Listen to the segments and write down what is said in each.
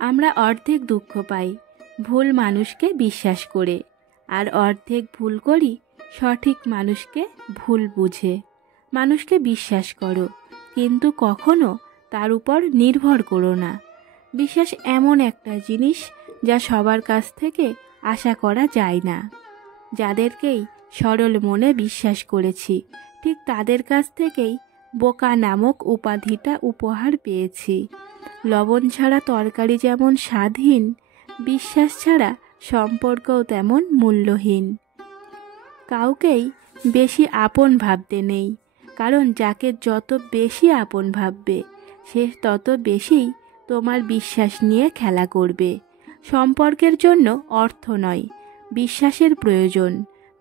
আমরা অর্ধেক দুঃখ পাই ভুল মানুষকে বিশ্বাস করে, আর অর্ধেক ভুল করি সঠিক মানুষকে ভুল বুঝে। মানুষকে বিশ্বাস করো, কিন্তু কখনো তার উপর নির্ভর করো না। বিশ্বাস এমন একটা জিনিস যা সবার কাছ থেকে আশা করা যায় না। যাদেরকেই সরল মনে বিশ্বাস করেছি, ঠিক তাদের কাছ থেকেই বোকা নামক উপাধিটা উপহার পেয়েছি। লবণ ছাড়া তরকারি যেমন স্বাদহীন, বিশ্বাস ছাড়া সম্পর্কও তেমন মূল্যহীন। কাউকেই বেশি আপন ভাবতে নেই, কারণ যাকে যত বেশি আপন ভাববে সে তত বেশি তোমার বিশ্বাস নিয়ে খেলা করবে। সম্পর্কের জন্য অর্থ নয়, বিশ্বাসের প্রয়োজন।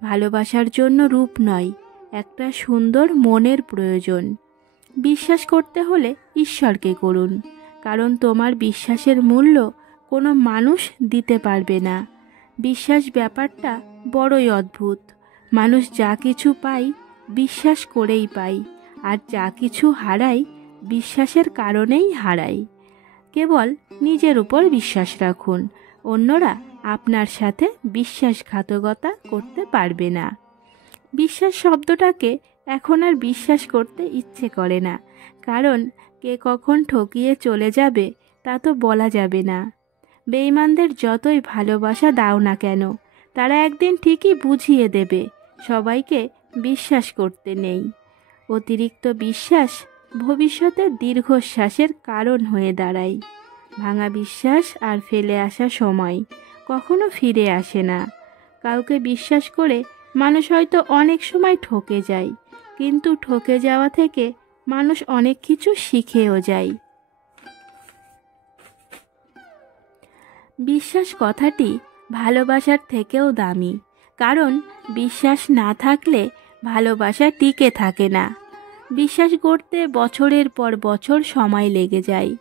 ভালোবাসার জন্য রূপ নয়, একটা সুন্দর মনের প্রয়োজন। বিশ্বাস করতে হলে ঈশ্বরকে করুন, কারণ তোমার বিশ্বাসের মূল্য কোনো মানুষ দিতে পারবে না। বিশ্বাস ব্যাপারটা বড়ই অদ্ভুত। মানুষ যা কিছু পায় বিশ্বাস করেই পায়, আর যা কিছু হারায় বিশ্বাসের কারণেই হারায়। কেবল নিজের উপর বিশ্বাস রাখুন, অন্যরা আপনার সাথে বিশ্বাসঘাতকতা করতে পারবে না। বিশ্বাস শব্দটাকে এখন আর বিশ্বাস করতে ইচ্ছে করে না, কারণ কে কখন ঠকিয়ে চলে যাবে তা তো বলা যাবে না। বেঈমানদের যতই ভালোবাসা দাও না কেন, তারা একদিন ঠিকই বুঝিয়ে দেবে সবাইকে বিশ্বাস করতে নেই। অতিরিক্ত বিশ্বাস ভবিষ্যতে দীর্ঘশ্বাসের কারণ হয়ে দাঁড়ায়। ভাঙা বিশ্বাস আর ফেলে আসা সময় কখনো ফিরে আসে না। কাউকে বিশ্বাস করে মানুষ হয়তো অনেক সময় ঠকে যায়, কিন্তু ঠকে যাওয়া থেকে মানুষ অনেক কিছু শিখেও যায়। বিশ্বাস কথাটি ভালোবাসার থেকেও দামি, কারণ বিশ্বাস না থাকলে ভালোবাসা টিকে থাকে না। বিশ্বাস গড়তে বছরের পর বছর সময় লেগে যায়,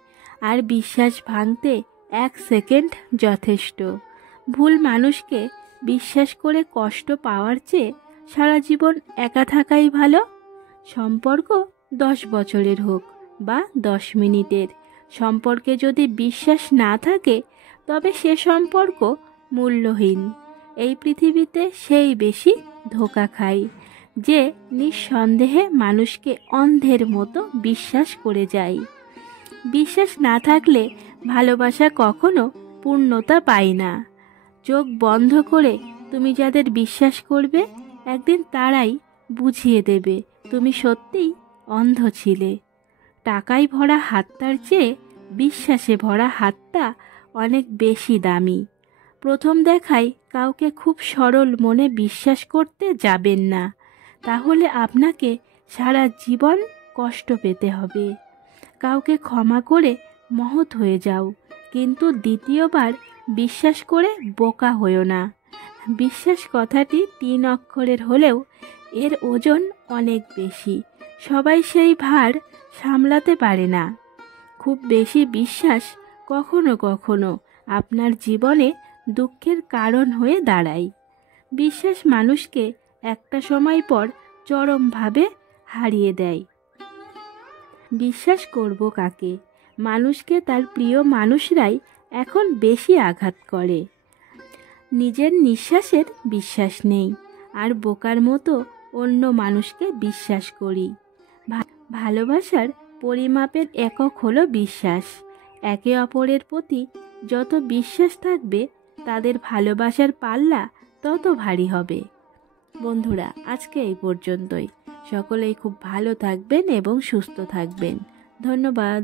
আর বিশ্বাস ভাঙতে 1 সেকেন্ড যথেষ্ট। ভুল মানুষকে বিশ্বাস করে কষ্ট পাওয়ার চেয়ে সারা জীবন একা থাকাই ভালো। সম্পর্ক 10 বছরের হোক বা 10 মিনিটের, সম্পর্কে যদি বিশ্বাস না থাকে তবে সে সম্পর্ক মূল্যহীন। এই পৃথিবীতে সেই বেশি ধোঁকা খায় যে নিঃসন্দেহে মানুষকে অন্ধের মতো বিশ্বাস করে যায়। বিশ্বাস না থাকলে ভালোবাসা কখনো পূর্ণতা পায় না। চোখ বন্ধ করে তুমি যাদের বিশ্বাস করবে, একদিন তারাই বুঝিয়ে দেবে তুমি সত্যিই অন্ধ ছিলে। টাকায় ভরা হাতটার চেয়ে বিশ্বাসে ভরা হাতটা অনেক বেশি দামি। প্রথম দেখায় কাউকে খুব সরল মনে বিশ্বাস করতে যাবেন না, তাহলে আপনাকে সারা জীবন কষ্ট পেতে হবে। কাউকে ক্ষমা করে মহৎ হয়ে যাও, কিন্তু দ্বিতীয়বার বিশ্বাস করে বোকা হয়েও না। বিশ্বাস কথাটি 3 অক্ষরের হলেও এর ওজন অনেক বেশি। সবাই সেই ভার সামলাতে পারে না। খুব বেশি বিশ্বাস কখনো কখনো আপনার জীবনে দুঃখের কারণ হয়ে দাঁড়ায়। বিশ্বাস মানুষকে একটা সময় পর চরমভাবে হারিয়ে দেয়। বিশ্বাস করব কাকে? মানুষকে তার প্রিয় মানুষরাই এখন বেশি আঘাত করে। নিজের নিঃশ্বাসের বিশ্বাস নেই, আর বোকার মতো অন্য মানুষকে বিশ্বাস করি। ভালোবাসার পরিমাপের একক হলো বিশ্বাস। একে অপরের প্রতি যত বিশ্বাস থাকবে, তাদের ভালোবাসার পাল্লা তত ভারী হবে। বন্ধুরা, আজকে এই পর্যন্তই। সকলেই খুব ভালো থাকবেন এবং সুস্থ থাকবেন। ধন্যবাদ।